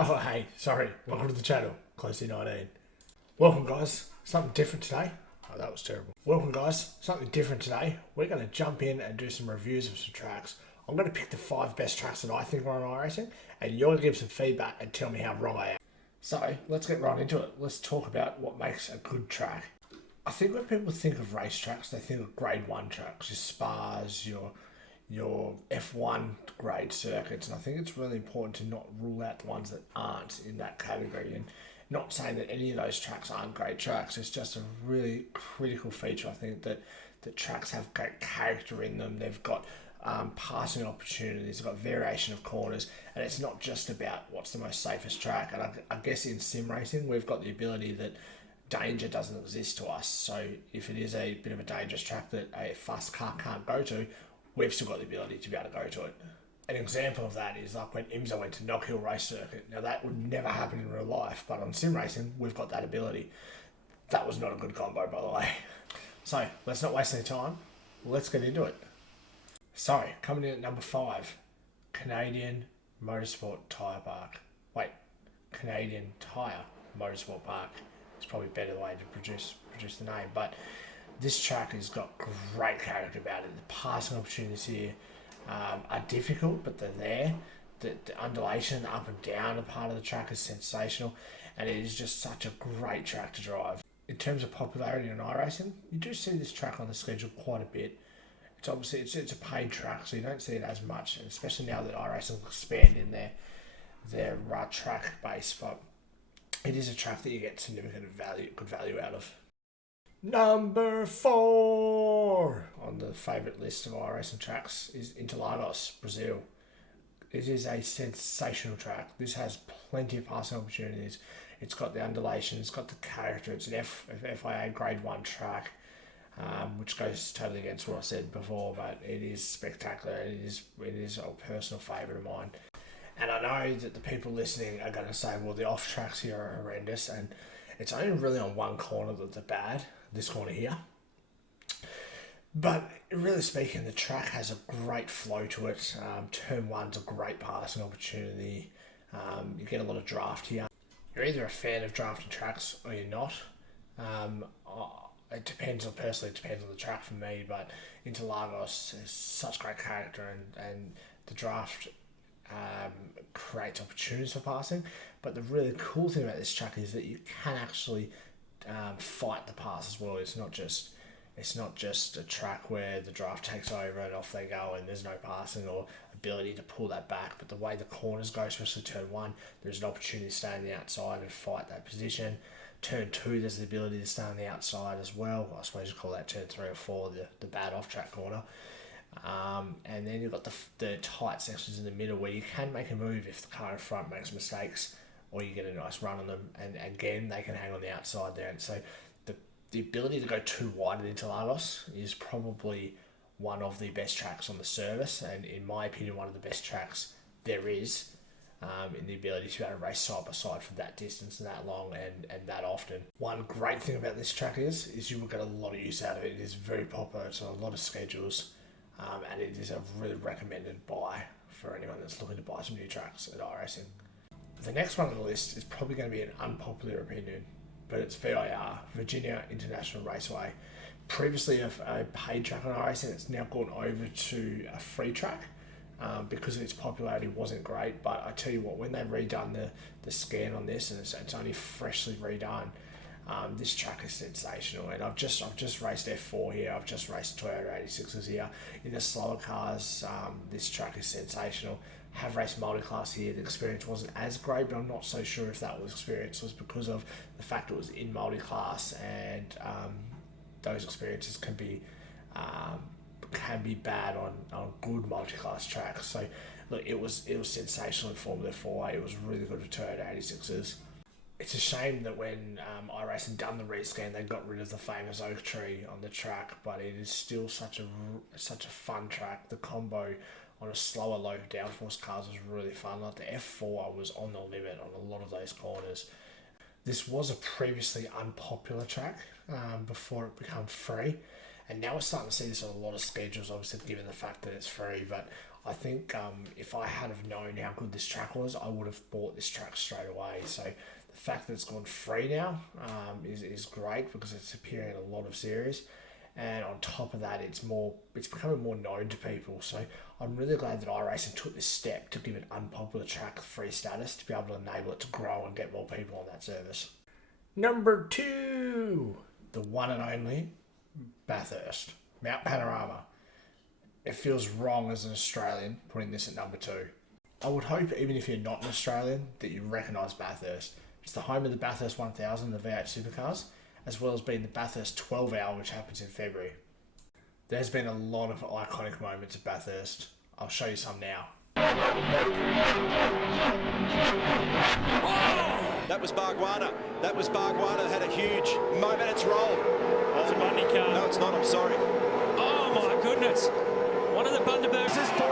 Oh, hey, sorry. Welcome to the channel, Closely 19. Welcome, guys. Something different today. Oh, that was terrible. Welcome, guys. Something different today. We're going to jump in and do some reviews of some tracks. I'm going to pick the 5 best tracks that I think are on iRacing, and you're going to give some feedback and tell me how wrong I am. So, let's get right into it. Let's talk about what makes a good track. I think when people think of racetracks, they think of grade 1 tracks, your Spas, your F1 grade circuits, and I think it's really important to not rule out the ones that aren't in that category. And not saying that any of those tracks aren't great tracks, it's just a really critical feature. I think that tracks have great character in them. They've got passing opportunities, they've got variation of corners, and it's not just about what's the most safest track. And I guess in sim racing, we've got the ability that danger doesn't exist to us. So if it is a bit of a dangerous track that a fast car can't go to, we've still got the ability to be able to go to it. An example of that is like when IMSA went to Knock Hill Race Circuit. Now that would never happen in real life, but on sim racing, we've got that ability. That was not a good combo, by the way. So let's not waste any time. Let's get into it. So coming in at number 5, Canadian Motorsport Tyre Park. Wait, Canadian Tyre Motorsport Park is probably a better way to produce the name, but this track has got great character about it. The passing opportunities here are difficult, but they're there. The undulation up and down a part of the track is sensational, and it is just such a great track to drive. In terms of popularity in iRacing, you do see this track on the schedule quite a bit. It's obviously it's a paid track, so you don't see it as much, and especially now that iRacing expanding their track base, but it is a track that you get significant good value out of. Number 4 on the favourite list of iRacing tracks is Interlagos, Brazil. It is a sensational track. This has plenty of passing opportunities. It's got the undulation, it's got the character. It's an FIA Grade 1 track, which goes totally against what I said before, but it is spectacular. It is a personal favourite of mine. And I know that the people listening are going to say, well, the off tracks here are horrendous, and it's only really on one corner that they're bad, this corner here. But really speaking, the track has a great flow to it. Turn 1's a great passing opportunity. You get a lot of draft here. You're either a fan of drafting tracks or you're not. It depends on the track for me, but Interlagos has such great character, and the draft creates opportunities for passing. But the really cool thing about this track is that you can actually fight the pass as well. It's not just a track where the draft takes over and off they go and there's no passing or ability to pull that back. But the way the corners go, especially turn 1, there's an opportunity to stay on the outside and fight that position. Turn 2, there's the ability to stay on the outside as well. I suppose you call that turn 3 or 4 the bad off track corner. And then you've got the tight sections in the middle where you can make a move if the car in front makes mistakes, or you get a nice run on them, and again they can hang on the outside there. And so the ability to go too wide at Interlagos is probably one of the best tracks on the service, and in my opinion one of the best tracks there is, in the ability to be able to race side by side for that distance and that long and that often. One great thing about this track is you will get a lot of use out of it. It is very popular, it's on a lot of schedules, and it is a really recommended buy for anyone that's looking to buy some new tracks at iRacing. The next one on the list is probably going to be an unpopular opinion, but it's VIR, Virginia International Raceway. Previously a paid track on iRacing, it's now gone over to a free track because its popularity wasn't great. But I tell you what, when they've redone the scan on this, and it's only freshly redone, this track is sensational. And I've just raced F4 here, I've just raced Toyota 86s here. In the slower cars, this track is sensational. Have raced multi-class here. The experience wasn't as great, but I'm not so sure if that was because of the fact it was in multi-class, and those experiences can be bad on good multi-class tracks. So look, it was sensational in Formula 4. It was really good for Toyota 86s. It's a shame that when iRacing done the rescan, they got rid of the famous oak tree on the track, but it is still such a fun track. The combo on a slower, low downforce cars was really fun. Like the F4 was on the limit on a lot of those corners. This was a previously unpopular track before it became free, and now we're starting to see this on a lot of schedules, obviously given the fact that it's free. But I think if I had have known how good this track was, I would have bought this track straight away. So the fact that it's gone free now is great because it's appearing in a lot of series. And on top of that, it's becoming more known to people. So I'm really glad that Iracing took this step to give an unpopular track free status to be able to enable it to grow and get more people on that service. Number 2, the one and only Bathurst, Mount Panorama. It feels wrong as an Australian putting this at number 2. I would hope, even if you're not an Australian, that you recognise Bathurst. It's the home of the Bathurst 1000, the V8 supercars, as well as being the Bathurst 12 Hour, which happens in February. There's been a lot of iconic moments at Bathurst. I'll show you some now. That was Bargwana. Had a huge moment. It's rolled. It's a Bundy car. No, it's not. I'm sorry. Oh my goodness. One of the Bundabergs This is for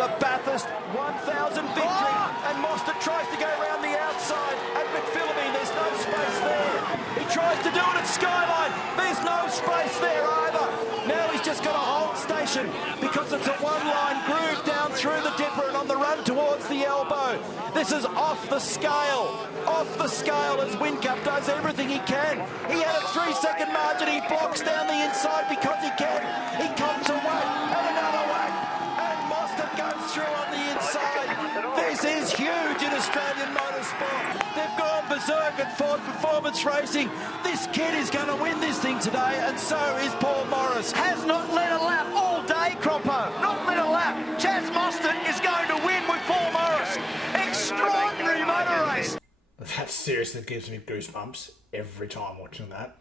the Bathurst 1000 victory. And Mostert tries to go around the outside at McPhillamy. There's no space there. He tries to do it at Skyline. There's no space there either. Now he's just got a hold station because it's a one-line groove down through the dipper and on the run towards the elbow. This is off the scale. Off the scale as Whincup does everything he can. He had a 3-second margin. He blocks down the inside because he can. He comes away and another whack. And Mostert goes through on the inside. This is huge in Australian motorsport. They've gone berserk at Ford Performance Racing. This kid is going to win this thing today, and so is Paul Morris. Has not led a lap all day, Croppo. Not led a lap. Chaz Mostert is going to win with Paul Morris. Extraordinary motor race. That seriously gives me goosebumps every time watching that.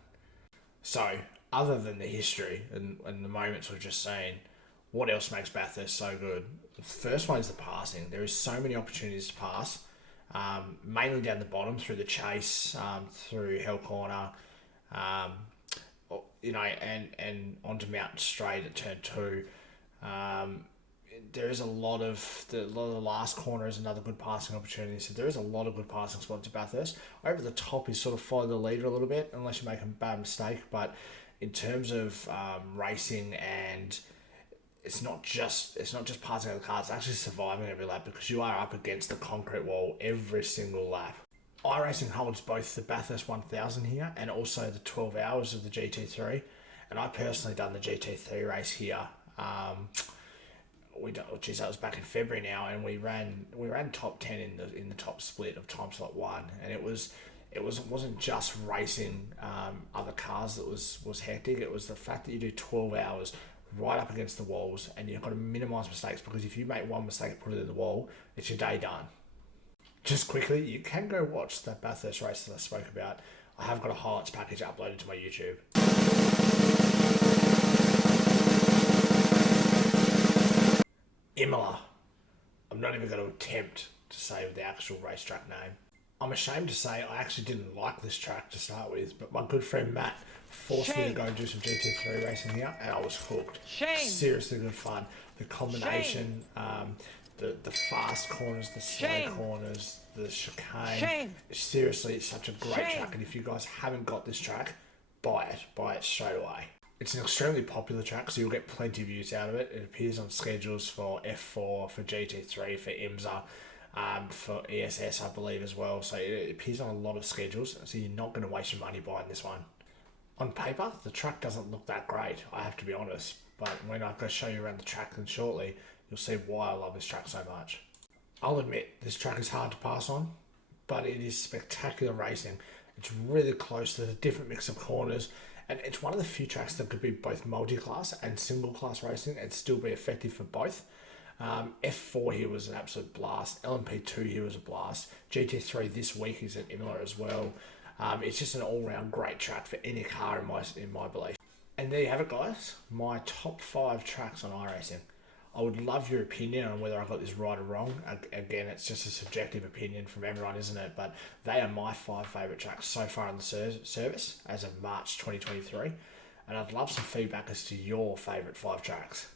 So, other than the history and the moments we've just seen, what else makes Bathurst so good? The first one is the passing. There is so many opportunities to pass, mainly down the bottom through the chase, through Hell Corner, and onto Mountain Straight at turn 2. There is a lot of the last corner is another good passing opportunity. So there is a lot of good passing spots at Bathurst. Over the top, you sort of follow the leader a little bit, unless you make a bad mistake. But in terms of racing, and it's not just passing out the car, it's actually surviving every lap because you are up against the concrete wall every single lap. Iracing holds both the Bathurst 1000 here and also the 12 hours of the GT3. And I personally done the GT3 race here. That was back in February now, and we ran top 10 in the top split of time slot 1, and it wasn't just racing other cars that was hectic. It was the fact that you do 12 hours right up against the walls, and you've got to minimise mistakes because if you make one mistake and put it in the wall, it's your day done. Just quickly, you can go watch that Bathurst race that I spoke about. I have got a highlights package uploaded to my YouTube. Imola. I'm not even going to attempt to say the actual racetrack name. I'm ashamed to say I actually didn't like this track to start with, but my good friend Matt forced me to go and do some GT3 racing here, and I was hooked. Seriously good fun. The combination, the fast corners, the slow corners, the chicane. Seriously, it's such a great track, and if you guys haven't got this track, buy it straight away. It's an extremely popular track, so you'll get plenty of views out of it. It appears on schedules for F4, for GT3, for IMSA, for ESS, I believe, as well. So it appears on a lot of schedules, so you're not going to waste your money buying this one. On paper, the track doesn't look that great, I have to be honest. But when I go show you around the track then shortly, you'll see why I love this track so much. I'll admit, this track is hard to pass on, but it is spectacular racing. It's really close. There's a different mix of corners. And it's one of the few tracks that could be both multi-class and single-class racing and still be effective for both. F4 here was an absolute blast. LMP2 here was a blast. GT3 this week is at Imola as well. It's just an all-round great track for any car in my belief. And there you have it, guys. My top 5 tracks on Iracing. I would love your opinion on whether I got this right or wrong. Again, it's just a subjective opinion from everyone, isn't it? But they are my 5 favourite tracks so far in the service as of March 2023. And I'd love some feedback as to your favourite 5 tracks.